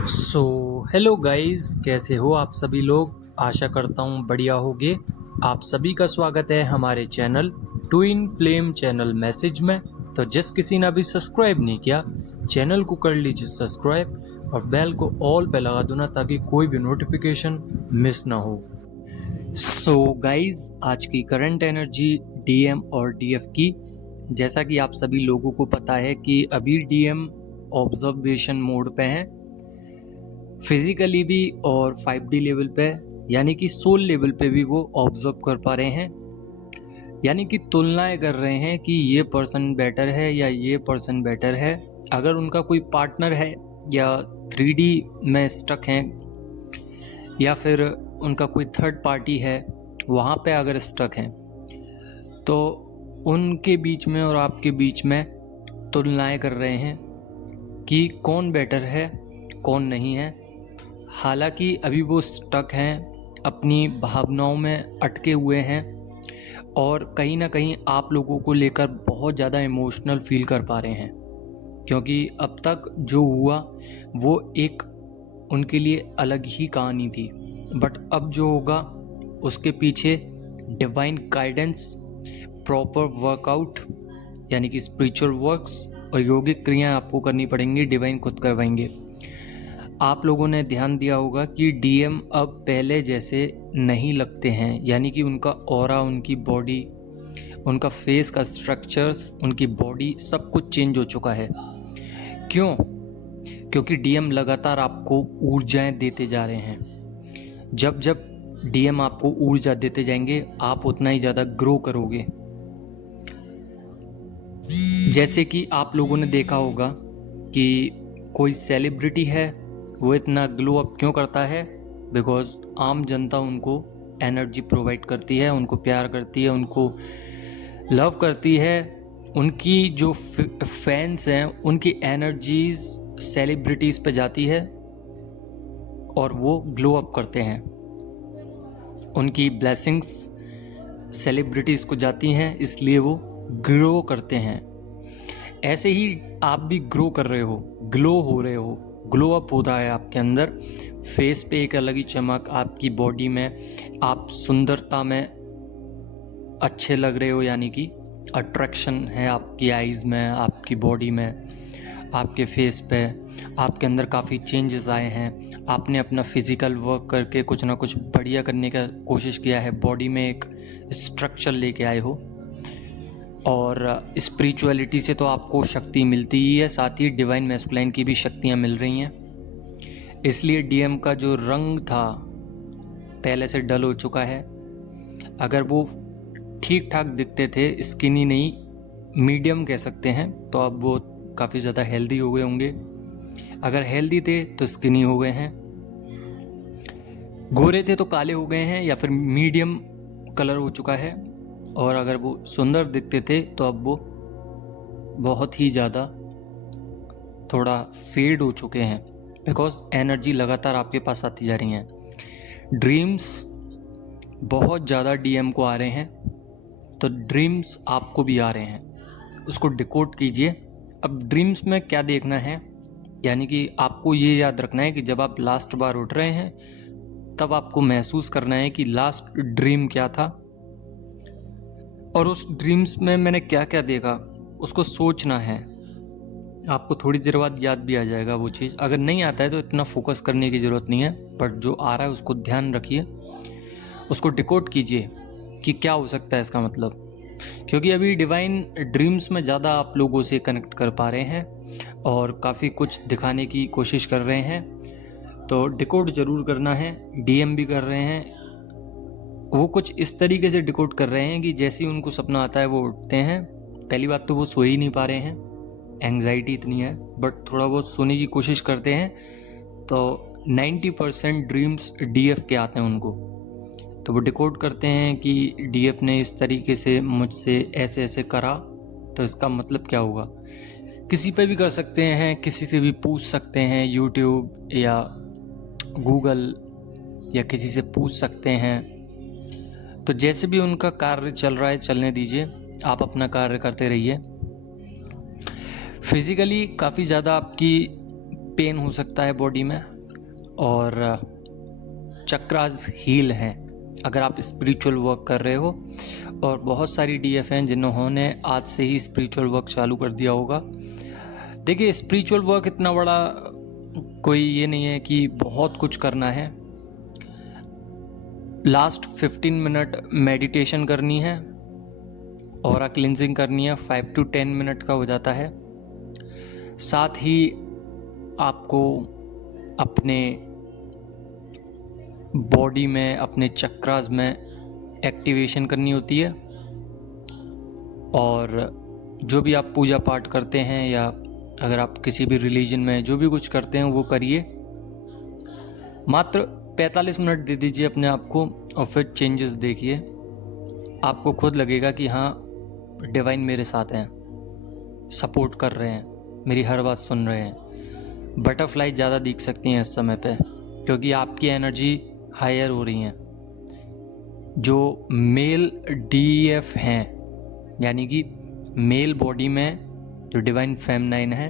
So hello guys, कैसे हो आप सभी लोग। आशा करता हूँ बढ़िया होगे। आप सभी का स्वागत है हमारे channel twin flame channel message में। तो जिस किसी ने अभी सब्सक्राइब नहीं किया, चैनल को कर लीजिए सब्सक्राइब और बेल को ऑल पे लगा दो ना, ताकि कोई भी नोटिफिकेशन मिस ना हो। सो गाइस, आज की करंट एनर्जी डीएम और डीएफ की, जैसा कि आप सभी लोगों को पता है कि अभी डीएम ऑब्जर्वेशन मोड पे हैं, फिजिकली भी और 5D लेवल पे, यानी कि सोल लेवल पे भी वो ऑब्जर्व कर पा रहे हैं। यानी कि तुलनाएं कर रहे हैं कि ये पर्सन बेटर है या ये पर्सन बेटर है। अगर उनका कोई पार्टनर है या 3D में स्टक हैं, या फिर उनका कोई थर्ड पार्टी है वहाँ पे अगर स्टक हैं, तो उनके बीच में और आपके बीच में तुलनाएं कर रहे हैं कि कौन बेटर है कौन नहीं है। हालांकि अभी वो स्टक हैं, अपनी भावनाओं में अटके हुए हैं और कहीं ना कहीं आप लोगों को लेकर बहुत ज़्यादा इमोशनल फील कर पा रहे हैं, क्योंकि अब तक जो हुआ वो एक उनके लिए अलग ही कहानी थी। बट अब जो होगा उसके पीछे डिवाइन गाइडेंस, प्रॉपर वर्कआउट यानी कि स्पिरिचुअल वर्क्स और योगिक क्रियाएं आपको करनी पड़ेंगी, डिवाइन खुद करवाएंगे। आप लोगों ने ध्यान दिया होगा कि डीएम अब पहले जैसे नहीं लगते हैं, यानी कि उनका ऑरा, उनकी बॉडी, उनका फेस का स्ट्रक्चर्स, उनकी बॉडी सब कुछ चेंज हो चुका है। क्यों? क्योंकि डीएम लगातार आपको ऊर्जाएं देते जा रहे हैं। जब जब डीएम आपको ऊर्जा देते जाएंगे, आप उतना ही ज़्यादा ग्रो करोगे। जैसे कि आप लोगों ने देखा होगा कि कोई सेलिब्रिटी है, वो इतना ग्लो अप क्यों करता है? बिकॉज आम जनता उनको एनर्जी प्रोवाइड करती है, उनको प्यार करती है, उनको लव करती है। उनकी जो फैंस हैं, उनकी एनर्जीज सेलिब्रिटीज़ पे जाती है और वो ग्लो अप करते हैं। उनकी ब्लेसिंग्स सेलिब्रिटीज़ को जाती हैं, इसलिए वो ग्रो करते हैं। ऐसे ही आप भी ग्रो कर रहे हो, ग्लो हो रहे हो, ग्लो अप हो रहा है आपके अंदर। फेस पे एक अलग ही चमक, आपकी बॉडी में आप सुंदरता में अच्छे लग रहे हो, यानी कि अट्रैक्शन है आपकी आईज़ में, आपकी बॉडी में, आपके फेस पे। आपके अंदर काफ़ी चेंजेस आए हैं। आपने अपना फिज़िकल वर्क करके कुछ ना कुछ बढ़िया करने का कोशिश किया है, बॉडी में एक स्ट्रक्चर लेके आए हो। और स्पिरिचुअलिटी से तो आपको शक्ति मिलती ही है, साथ ही डिवाइन मैस्कुलाइन की भी शक्तियाँ मिल रही हैं। इसलिए डीएम का जो रंग था पहले से डल हो चुका है। अगर वो ठीक ठाक दिखते थे, स्किनी नहीं मीडियम कह सकते हैं, तो अब वो काफ़ी ज़्यादा हेल्दी हो गए होंगे। अगर हेल्दी थे तो स्किनी हो गए हैं, गोरे थे तो काले हो गए हैं, या फिर मीडियम कलर हो चुका है। और अगर वो सुंदर दिखते थे तो अब वो बहुत ही ज़्यादा थोड़ा फेड हो चुके हैं, बिकॉज एनर्जी लगातार आपके पास आती जा रही हैं। ड्रीम्स बहुत ज़्यादा डीएम को आ रहे हैं, तो ड्रीम्स आपको भी आ रहे हैं, उसको डिकोड कीजिए। अब ड्रीम्स में क्या देखना है, यानी कि आपको ये याद रखना है कि जब आप लास्ट बार उठ रहे हैं, तब आपको महसूस करना है कि लास्ट ड्रीम क्या था और उस ड्रीम्स में मैंने क्या क्या देखा, उसको सोचना है। आपको थोड़ी देर बाद याद भी आ जाएगा वो चीज़। अगर नहीं आता है तो इतना फोकस करने की ज़रूरत नहीं है, बट जो आ रहा है उसको ध्यान रखिए, उसको डिकोड कीजिए कि क्या हो सकता है इसका मतलब। क्योंकि अभी डिवाइन ड्रीम्स में ज़्यादा आप लोगों से कनेक्ट कर पा रहे हैं और काफ़ी कुछ दिखाने की कोशिश कर रहे हैं, तो डिकोड ज़रूर करना है। डीएम भी कर रहे हैं, वो कुछ इस तरीके से डिकोड कर रहे हैं कि जैसे ही उनको सपना आता है वो उठते हैं। पहली बात तो वो सो ही नहीं पा रहे हैं, एंग्जाइटी इतनी है, बट थोड़ा बहुत सोने की कोशिश करते हैं। तो 90% ड्रीम्स डीएफ के आते हैं उनको, तो वो डिकोड करते हैं कि डीएफ ने इस तरीके से मुझसे ऐसे ऐसे करा, तो इसका मतलब क्या होगा। किसी पे भी कर सकते हैं, किसी से भी पूछ सकते हैं, यूट्यूब या गूगल या किसी से पूछ सकते हैं। तो जैसे भी उनका कार्य चल रहा है चलने दीजिए, आप अपना कार्य करते रहिए। फिजिकली काफ़ी ज़्यादा आपकी पेन हो सकता है बॉडी में, और चक्रास हील हैं अगर आप स्पिरिचुअल वर्क कर रहे हो। और बहुत सारी डीएफ हैं जिन्होंने आज से ही स्पिरिचुअल वर्क चालू कर दिया होगा। देखिए, स्पिरिचुअल वर्क इतना बड़ा कोई ये नहीं है कि बहुत कुछ करना है। लास्ट 15 मिनट मेडिटेशन करनी है, ऑरा क्लिनजिंग करनी है, 5 to 10 मिनट का हो जाता है। साथ ही आपको अपने बॉडी में, अपने चक्रास में एक्टिवेशन करनी होती है। और जो भी आप पूजा पाठ करते हैं या अगर आप किसी भी रिलीजन में जो भी कुछ करते हैं वो करिए। मात्र 45 मिनट दे दीजिए अपने आप को और फिर चेंजेस देखिए। आपको खुद लगेगा कि हाँ, डिवाइन मेरे साथ हैं, सपोर्ट कर रहे हैं, मेरी हर बात सुन रहे हैं। बटरफ्लाई ज़्यादा दिख सकती हैं इस समय पे, क्योंकि आपकी एनर्जी हायर हो रही हैं। जो मेल डीएफ हैं, यानी कि मेल बॉडी में जो डिवाइन फेमिनाइन है,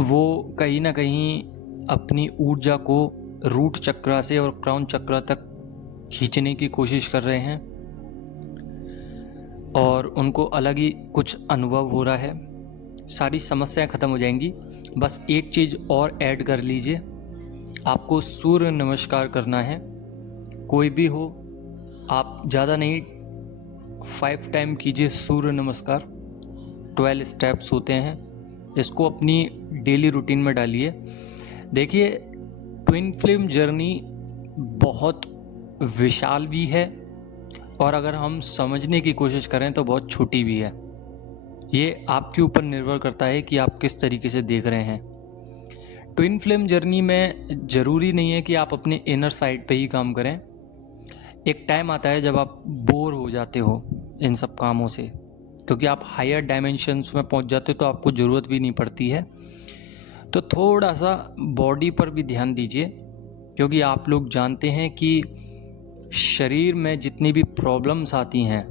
वो कहीं ना कहीं अपनी ऊर्जा को रूट चक्रा से और क्राउन चक्रा तक खींचने की कोशिश कर रहे हैं और उनको अलग ही कुछ अनुभव हो रहा है। सारी समस्याएं ख़त्म हो जाएंगी। बस एक चीज़ और ऐड कर लीजिए, आपको सूर्य नमस्कार करना है। कोई भी हो, आप ज़्यादा नहीं, 5 टाइम कीजिए सूर्य नमस्कार। 12 स्टेप्स होते हैं। इसको अपनी डेली रूटीन में डालिए। देखिए, ट्विन फ्लेम जर्नी बहुत विशाल भी है और अगर हम समझने की कोशिश करें तो बहुत छोटी भी है। ये आपके ऊपर निर्भर करता है कि आप किस तरीके से देख रहे हैं। ट्विन फ्लेम जर्नी में ज़रूरी नहीं है कि आप अपने इनर साइड पे ही काम करें। एक टाइम आता है जब आप बोर हो जाते हो इन सब कामों से, क्योंकि आप हायर डायमेंशंस में पहुंच जाते हो तो आपको ज़रूरत भी नहीं पड़ती है। तो थोड़ा सा बॉडी पर भी ध्यान दीजिए, क्योंकि आप लोग जानते हैं कि शरीर में जितनी भी प्रॉब्लम्स आती हैं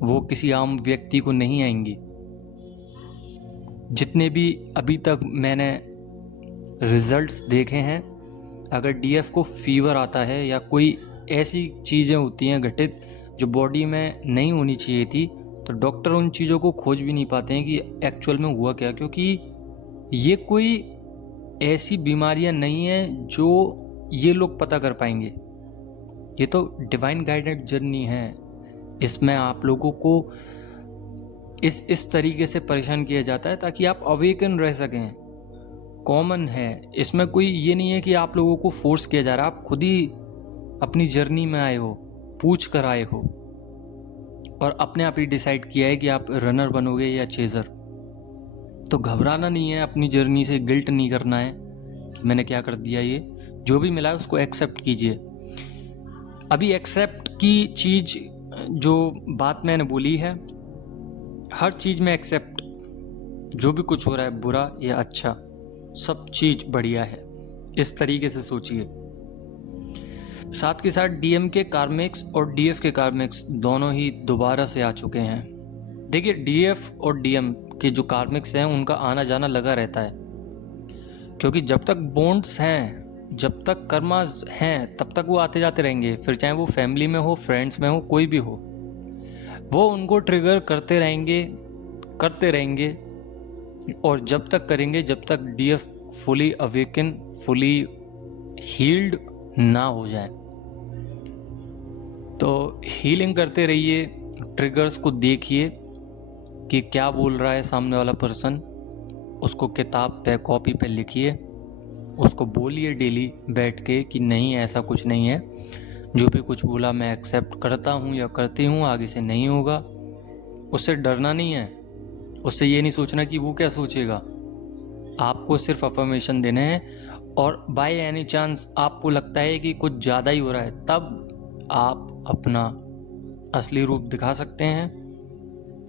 वो किसी आम व्यक्ति को नहीं आएंगी। जितने भी अभी तक मैंने रिजल्ट्स देखे हैं, अगर डीएफ को फीवर आता है या कोई ऐसी चीज़ें होती हैं घटित जो बॉडी में नहीं होनी चाहिए थी, तो डॉक्टर उन चीज़ों को खोज भी नहीं पाते हैं कि एक्चुअल में हुआ क्या, क्योंकि ये कोई ऐसी बीमारियां नहीं हैं जो ये लोग पता कर पाएंगे। ये तो डिवाइन गाइडेड जर्नी है। इसमें आप लोगों को इस तरीके से परेशान किया जाता है ताकि आप अवेकन रह सकें। कॉमन है, इसमें कोई ये नहीं है कि आप लोगों को फोर्स किया जा रहा है। आप खुद ही अपनी जर्नी में आए हो, पूछ कर आए हो और अपने आप ही डिसाइड किया है कि आप रनर बनोगे या चेजर। तो घबराना नहीं है, अपनी जर्नी से गिल्ट नहीं करना है कि मैंने क्या कर दिया। ये जो भी मिला है उसको एक्सेप्ट कीजिए। अभी एक्सेप्ट की चीज़ जो बात मैंने बोली है, हर चीज़ में एक्सेप्ट। जो भी कुछ हो रहा है, बुरा या अच्छा, सब चीज़ बढ़िया है। इस तरीके से सोचिए। साथ के साथ डीएम के कार्मिक्स और डीएफ के कार्मिक्स दोनों ही दोबारा से आ चुके हैं। देखिए, डीएफ और डीएम के जो कार्मिक्स हैं उनका आना जाना लगा रहता है, क्योंकि जब तक बॉन्ड्स हैं, जब तक कर्मास हैं, तब तक वो आते जाते रहेंगे। फिर चाहे वो फैमिली में हो, फ्रेंड्स में हो, कोई भी हो, वो उनको ट्रिगर करते रहेंगे और जब तक करेंगे जब तक DF fully awaken, fully healed ना हो जाए। तो हीलिंग करते रहिए, ट्रिगर्स को देखिए कि क्या बोल रहा है सामने वाला पर्सन, उसको किताब पे, कॉपी पे लिखिए, उसको बोलिए डेली बैठ के कि नहीं, ऐसा कुछ नहीं है, जो भी कुछ बोला मैं एक्सेप्ट करता हूँ या करती हूँ, आगे से नहीं होगा। उससे डरना नहीं है, उससे ये नहीं सोचना कि वो क्या सोचेगा। आपको सिर्फ अफर्मेशन देने हैं। और बाय एनी चांस आपको लगता है कि कुछ ज़्यादा ही हो रहा है, तब आप अपना असली रूप दिखा सकते हैं।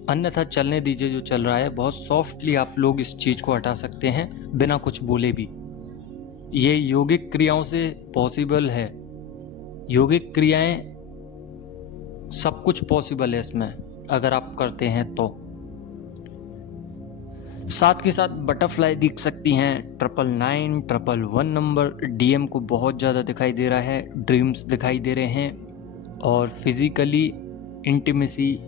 अन्यथा चलने दीजिए जो चल रहा है। बहुत सॉफ्टली आप लोग इस चीज़ को हटा सकते हैं बिना कुछ बोले भी। ये योगिक क्रियाओं से पॉसिबल है। योगिक क्रियाएं, सब कुछ पॉसिबल है इसमें, अगर आप करते हैं तो। साथ के साथ बटरफ्लाई दिख सकती हैं, 999, 111 नंबर। डीएम को बहुत ज़्यादा दिखाई दे रहा है, ड्रीम्स दिखाई दे रहे हैं और physically intimacy,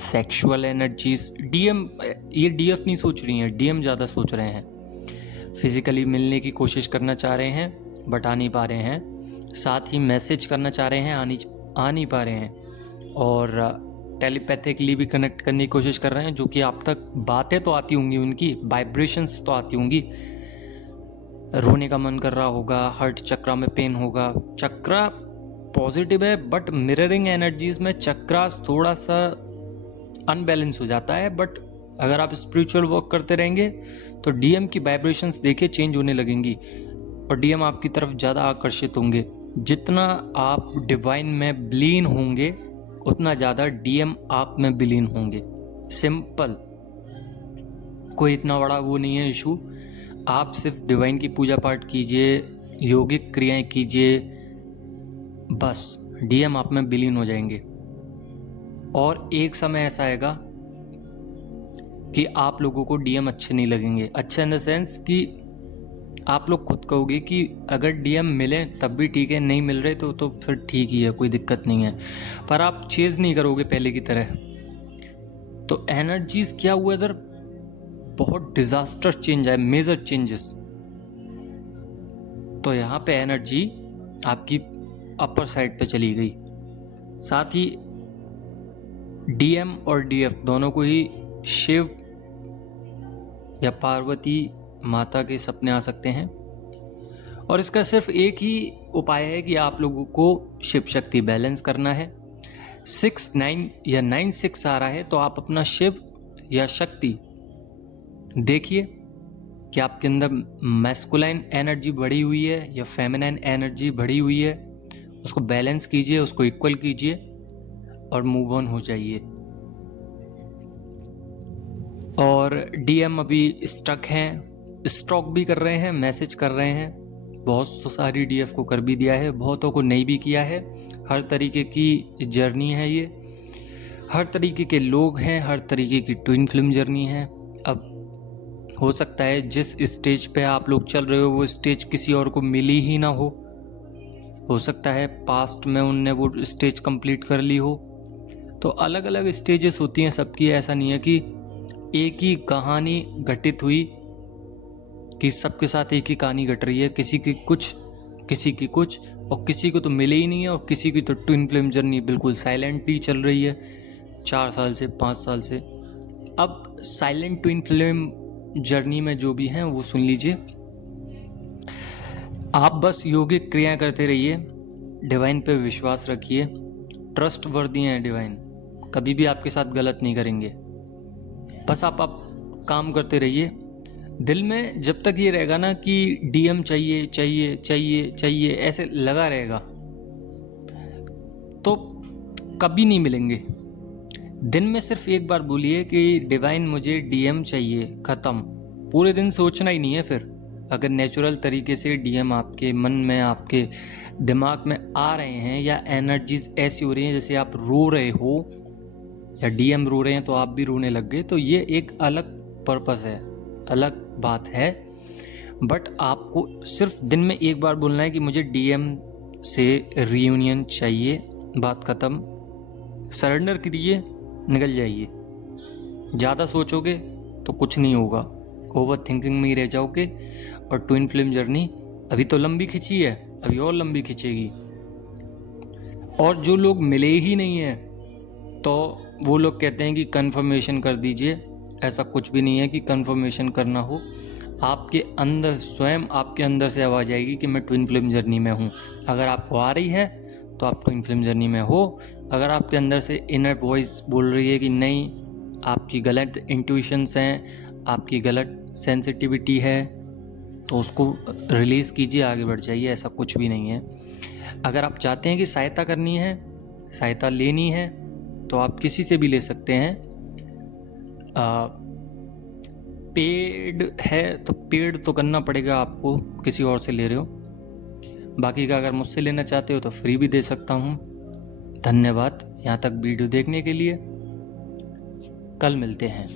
sexual energies. DM ये डीएफ नहीं सोच रही हैं, डीएम ज़्यादा सोच रहे हैं। फिजिकली मिलने की कोशिश करना चाह रहे हैं बट आ नहीं पा रहे हैं। साथ ही मैसेज करना चाह रहे हैं, आ नहीं पा रहे हैं। और टेलीपैथिकली भी कनेक्ट करने की कोशिश कर रहे हैं, जो कि आप तक बातें तो आती होंगी, उनकी वाइब्रेशंस तो आती होंगी। रोने का मन कर रहा होगा, हार्ट चक्रा में पेन होगा। चक्रा पॉजिटिव है बट मिररिंग एनर्जीज में चक्रा थोड़ा सा अनबैलेंस हो जाता है। बट अगर आप स्पिरिचुअल वर्क करते रहेंगे तो डीएम की वाइब्रेशंस देखिए चेंज होने लगेंगी और डीएम आपकी तरफ ज़्यादा आकर्षित होंगे। जितना आप डिवाइन में विलीन होंगे उतना ज़्यादा डीएम आप में विलीन होंगे। सिंपल, कोई इतना बड़ा वो नहीं है इशू। आप सिर्फ डिवाइन की पूजा पाठ कीजिए, योगिक क्रियाएं कीजिए, बस डीएम आप में विलीन हो जाएंगे। और एक समय ऐसा आएगा कि आप लोगों को डीएम अच्छे नहीं लगेंगे। अच्छे इन द सेंस कि आप लोग खुद कहोगे कि अगर डीएम मिले तब भी ठीक है, नहीं मिल रहे तो फिर ठीक ही है, कोई दिक्कत नहीं है। पर आप चेज नहीं करोगे पहले की तरह। तो एनर्जीज क्या हुआ इधर, बहुत डिजास्टर चेंज है, मेजर चेंजेस। तो यहाँ पे एनर्जी आपकी अपर साइड पे चली गई। साथ ही डीएम और डीएफ दोनों को ही शिव या पार्वती माता के सपने आ सकते हैं। और इसका सिर्फ एक ही उपाय है कि आप लोगों को शिव शक्ति बैलेंस करना है। 6-9 या 9-6 आ रहा है तो आप अपना शिव या शक्ति देखिए कि आपके अंदर मैस्कुलाइन एनर्जी बढ़ी हुई है या फेमिनाइन एनर्जी बढ़ी हुई है। उसको बैलेंस कीजिए, उसको इक्वल कीजिए और मूव ऑन हो जाइए। और डीएम अभी स्टक हैं, स्टॉक भी कर रहे हैं, मैसेज कर रहे हैं। बहुत सारी डीएफ को कर भी दिया है, बहुतों को नहीं भी किया है। हर तरीके की जर्नी है ये, हर तरीके के लोग हैं, हर तरीके की ट्विन फ्लेम जर्नी है। अब हो सकता है जिस स्टेज पे आप लोग चल रहे हो वो स्टेज किसी और को मिली ही ना हो सकता है पास्ट में उनने वो स्टेज कंप्लीट कर ली हो। तो अलग अलग स्टेजेस होती हैं सबकी, ऐसा नहीं है कि एक ही कहानी घटित हुई कि सबके साथ एक ही कहानी घट रही है। किसी की कुछ और किसी को तो मिले ही नहीं है, और किसी की तो ट्विन फ्लेम जर्नी बिल्कुल साइलेंटली चल रही है 4 साल से 5 साल से। अब साइलेंट ट्विन फ्लेम जर्नी में जो भी हैं वो सुन लीजिए। आप बस योगिक क्रिया करते रहिए, डिवाइन पे विश्वास रखिए, ट्रस्ट वर्दी हैं डिवाइन, कभी भी आपके साथ गलत नहीं करेंगे। बस आप काम करते रहिए। दिल में जब तक ये रहेगा ना कि डीएम चाहिए चाहिए चाहिए चाहिए ऐसे लगा रहेगा तो कभी नहीं मिलेंगे। दिन में सिर्फ एक बार बोलिए कि डिवाइन मुझे डीएम चाहिए, खत्म। पूरे दिन सोचना ही नहीं है। फिर अगर नेचुरल तरीके से डीएम आपके मन में, आपके दिमाग में आ रहे हैं या एनर्जीज ऐसी हो रही हैं जैसे आप रो रहे हो या डीएम रो रहे हैं तो आप भी रोने लग गए, तो ये एक अलग पर्पस है, अलग बात है। बट आपको सिर्फ दिन में एक बार बोलना है कि मुझे डीएम से रियूनियन चाहिए, बात खत्म। सरेंडर करिए, निकल जाइए। ज़्यादा सोचोगे तो कुछ नहीं होगा, ओवर थिंकिंग में ही रह जाओगे। और ट्विन फ्लेम जर्नी अभी तो लंबी खिंची है, अभी और लंबी खिंचेगी। और जो लोग मिले ही नहीं है तो वो लोग कहते हैं कि कंफर्मेशन कर दीजिए। ऐसा कुछ भी नहीं है कि कंफर्मेशन करना हो। आपके अंदर, स्वयं आपके अंदर से आवाज़ आएगी कि मैं ट्विन फ्लेम जर्नी में हूँ। अगर आपको आ रही है तो आप ट्विन फ्लेम जर्नी में हो। अगर आपके अंदर से इनर वॉइस बोल रही है कि नहीं, आपकी गलत इंट्यूशंस हैं, आपकी गलत सेंसिटिविटी है, तो उसको रिलीज़ कीजिए, आगे बढ़ जाइए। ऐसा कुछ भी नहीं है। अगर आप चाहते हैं कि सहायता करनी है, सहायता लेनी है, तो आप किसी से भी ले सकते हैं। पेड है तो पेड तो करना पड़ेगा आपको, किसी और से ले रहे हो। बाकी का अगर मुझसे लेना चाहते हो तो फ्री भी दे सकता हूँ। धन्यवाद यहाँ तक वीडियो देखने के लिए। कल मिलते हैं।